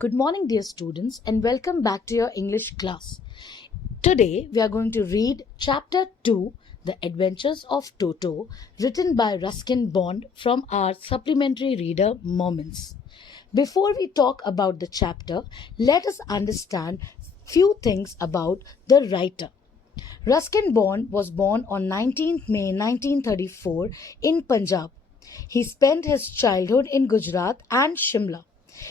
Good morning, dear students, and welcome back to your English class. Today, we are going to read Chapter 2, The Adventures of Toto, written by Ruskin Bond from our supplementary reader Moments. Before we talk about the chapter, let us understand few things about the writer. Ruskin Bond was born on 19th May 1934 in Punjab. He spent his childhood in Gujarat and Shimla.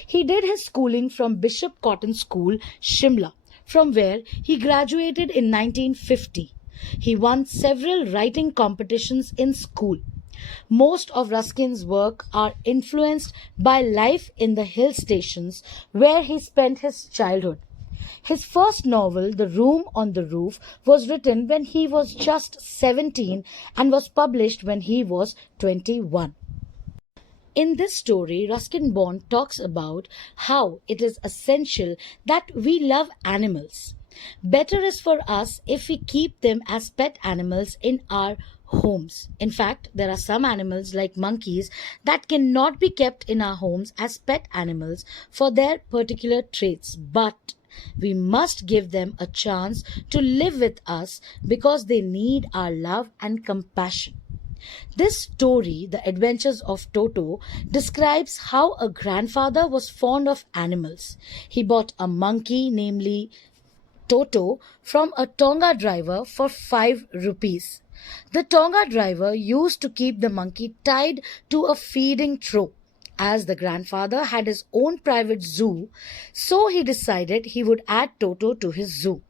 He did his schooling from Bishop Cotton School, Shimla, from where he graduated in 1950. He won several writing competitions in school. Most of Ruskin's work are influenced by life in the hill stations where he spent his childhood. His first novel, The Room on the Roof, was written when he was just 17 and was published when he was 21. In this story, Ruskin Bond talks about how it is essential that we love animals. Better is for us if we keep them as pet animals in our homes. In fact, there are some animals like monkeys that cannot be kept in our homes as pet animals for their particular traits, but we must give them a chance to live with us because they need our love and compassion. This story, The Adventures of Toto, describes how a grandfather was fond of animals. He bought a monkey, namely Toto, from a Tonga driver for 5 rupees. The Tonga driver used to keep the monkey tied to a feeding trough. As the grandfather had his own private zoo, so he decided he would add Toto to his zoo.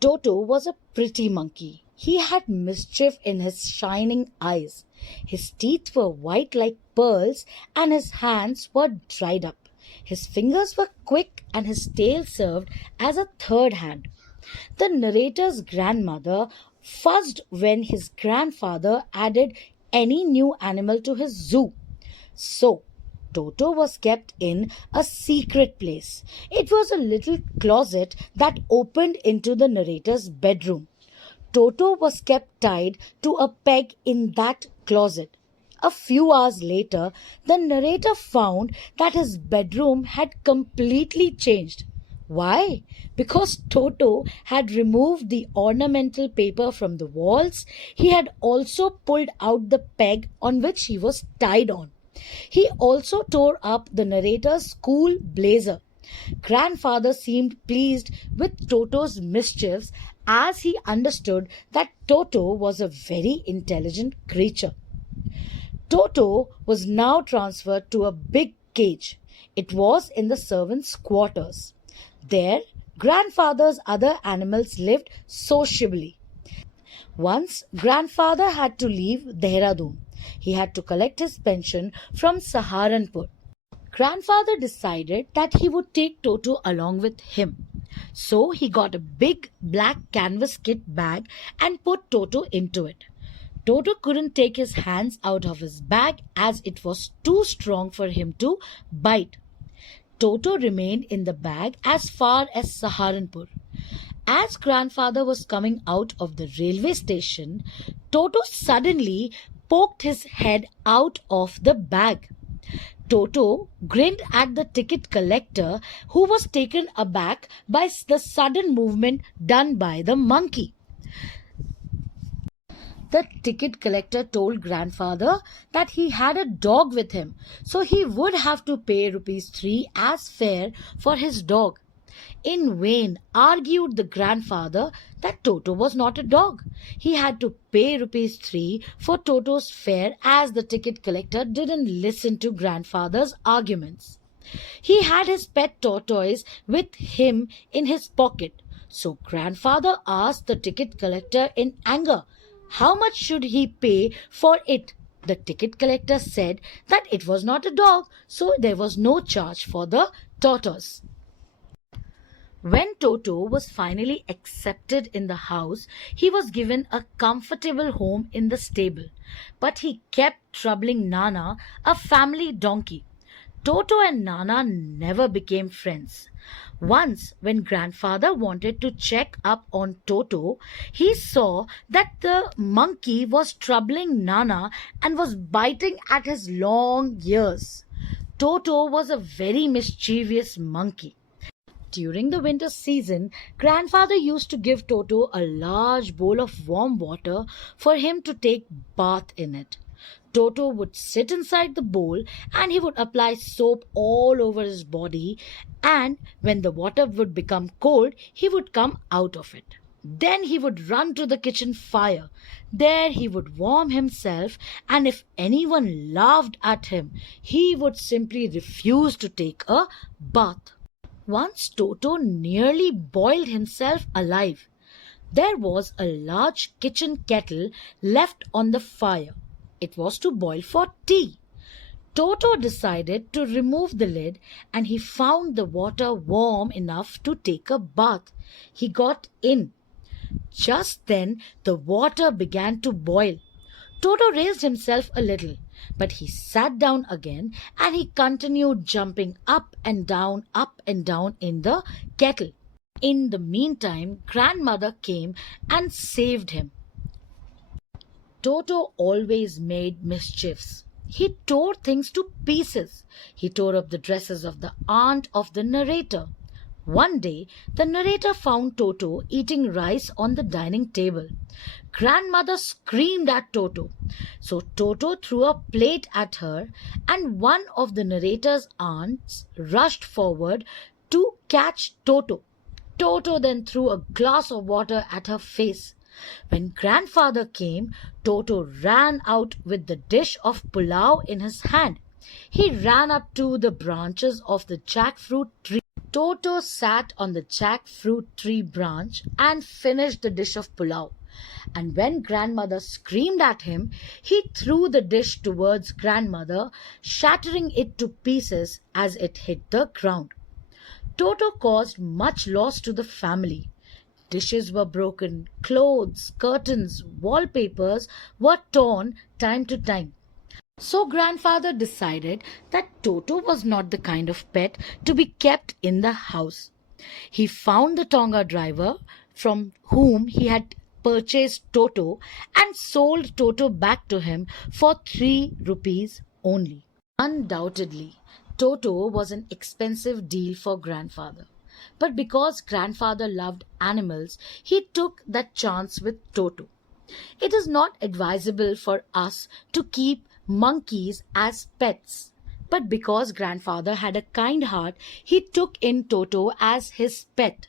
Toto was a pretty monkey. He had mischief in his shining eyes. His teeth were white like pearls and his hands were dried up. His fingers were quick and his tail served as a third hand. The narrator's grandmother fussed when his grandfather added any new animal to his zoo. So, Toto was kept in a secret place. It was a little closet that opened into the narrator's bedroom. Toto was kept tied to a peg in that closet. A few hours later, the narrator found that his bedroom had completely changed. Why? Because Toto had removed the ornamental paper from the walls. He had also pulled out the peg on which he was tied on. He also tore up the narrator's school blazer. Grandfather seemed pleased with Toto's mischiefs as he understood that Toto was a very intelligent creature. Toto was now transferred to a big cage. It was in the servants' quarters. There, grandfather's other animals lived sociably. Once, grandfather had to leave Dehradun. He had to collect his pension from Saharanpur. Grandfather decided that he would take Toto along with him. So he got a big black canvas kit bag and put Toto into it. Toto couldn't take his hands out of his bag as it was too strong for him to bite. Toto remained in the bag as far as Saharanpur. As grandfather was coming out of the railway station, Toto suddenly poked his head out of the bag. Toto grinned at the ticket collector, who was taken aback by the sudden movement done by the monkey. The ticket collector told grandfather that he had a dog with him, so he would have to pay rupees 3 as fare for his dog. In vain argued the grandfather that Toto was not a dog. He had to pay rupees 3 for Toto's fare as the ticket collector didn't listen to grandfather's arguments. He had his pet tortoise with him in his pocket. So grandfather asked the ticket collector in anger, how much should he pay for it? The ticket collector said that it was not a dog, so there was no charge for the tortoise. When Toto was finally accepted in the house, he was given a comfortable home in the stable. But he kept troubling Nana, a family donkey. Toto and Nana never became friends. Once, when grandfather wanted to check up on Toto, he saw that the monkey was troubling Nana and was biting at his long ears. Toto was a very mischievous monkey. During the winter season, grandfather used to give Toto a large bowl of warm water for him to take bath in it. Toto would sit inside the bowl and he would apply soap all over his body, and when the water would become cold, he would come out of it. Then he would run to the kitchen fire. There he would warm himself, and if anyone laughed at him, he would simply refuse to take a bath. Once Toto nearly boiled himself alive. There was a large kitchen kettle left on the fire. It was to boil for tea. Toto decided to remove the lid and he found the water warm enough to take a bath. He got in. Just then the water began to boil. Toto raised himself a little, but he sat down again and he continued jumping up and down in the kettle. In the meantime, grandmother came and saved him. Toto always made mischiefs. He tore things to pieces. He tore up the dresses of the aunt of the narrator. One day, the narrator found Toto eating rice on the dining table. Grandmother screamed at Toto. So Toto threw a plate at her, and one of the narrator's aunts rushed forward to catch Toto. Toto then threw a glass of water at her face. When grandfather came, Toto ran out with the dish of pulao in his hand. He ran up to the branches of the jackfruit tree. Toto sat on the jackfruit tree branch and finished the dish of pulao. And when grandmother screamed at him, he threw the dish towards grandmother, shattering it to pieces as it hit the ground. Toto caused much loss to the family. Dishes were broken, clothes, curtains, wallpapers were torn time to time. So grandfather decided that Toto was not the kind of pet to be kept in the house. He found the Tonga driver from whom he had purchased Toto and sold Toto back to him for 3 rupees only. Undoubtedly, Toto was an expensive deal for grandfather. But because grandfather loved animals, he took that chance with Toto. It is not advisable for us to keep monkeys as pets. But because grandfather had a kind heart, he took in Toto as his pet.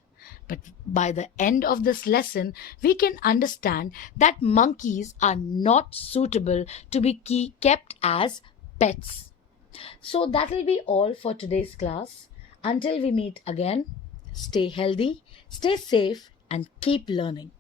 But by the end of this lesson, we can understand that monkeys are not suitable to be kept as pets. So that will be all for today's class. Until we meet again, stay healthy, stay safe, and keep learning.